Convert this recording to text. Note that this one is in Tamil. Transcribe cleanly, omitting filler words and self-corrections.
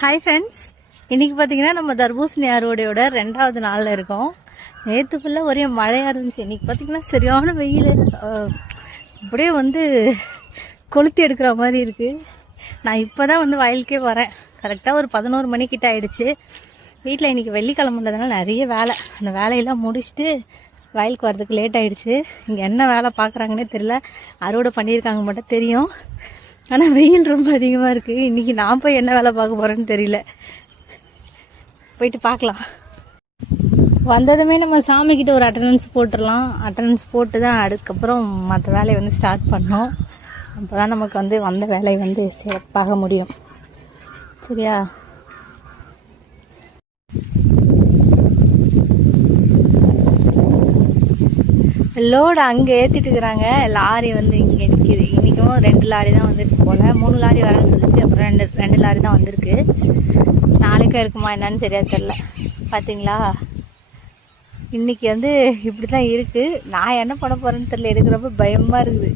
ஹாய் ஃப்ரெண்ட்ஸ், இன்றைக்கி பார்த்தீங்கன்னா நம்ம தர்பூசணி அறுவடையோட 2வது நாளில் இருக்கோம். நேற்று ஃபுல்லாக ஒரே மழையாக இருந்துச்சு. இன்றைக்கி பார்த்திங்கன்னா சரியான வெயில், அப்படியே கொளுத்தி எடுக்கிற மாதிரி இருக்குது. நான் இப்போ தான் வயலுக்கே வரேன். கரெக்டாக ஒரு 11 மணிக்கிட்ட ஆகிடுச்சு. வீட்டில் இன்றைக்கி வெள்ளிக்கிழமைன்றதுனால நிறைய வேலை. அந்த வேலையெல்லாம் முடிச்சுட்டு வயலுக்கு வரதுக்கு லேட் ஆகிடுச்சு. இங்கே என்ன வேலை பார்க்குறாங்கன்னே தெரியல. அறுவடை பண்ணியிருக்காங்க மட்டும் தெரியும். ஆனால் வெயில் ரொம்ப அதிகமாக இருக்குது. இன்றைக்கி நான் போய் என்ன வேலை பார்க்க போகிறேன்னு தெரியல. போயிட்டு பார்க்கலாம். வந்ததுமே நம்ம சாமிக்கிட்ட ஒரு அட்டண்டன்ஸ் போட்டுடலாம். அட்டண்டன்ஸ் போட்டு தான் அதுக்கப்புறம் மற்ற வேலையை ஸ்டார்ட் பண்ணோம். அப்போ தான் நமக்கு வந்த வேலையை சிறப்பாக முடியும். சரியா? லோடு அங்கே ஏற்றிட்டு இருக்கிறாங்க. லாரி இங்கே நிற்கிது. இன்றைக்கும் 2 லாரி தான் வந்துருக்கு போல். 3 லாரி வரேன்னு சொல்லிச்சு. அப்புறம் ரெண்டு லாரி தான் வந்திருக்கு. நாளைக்கும் இருக்குமா என்னன்னு சரியாக தெரில. பார்த்தீங்களா, இன்றைக்கி இப்படி தான் இருக்குது. நான் என்ன பண்ண போகிறேன்னு தெரியல. எடுக்கிறப்ப பயமாக இருக்குது.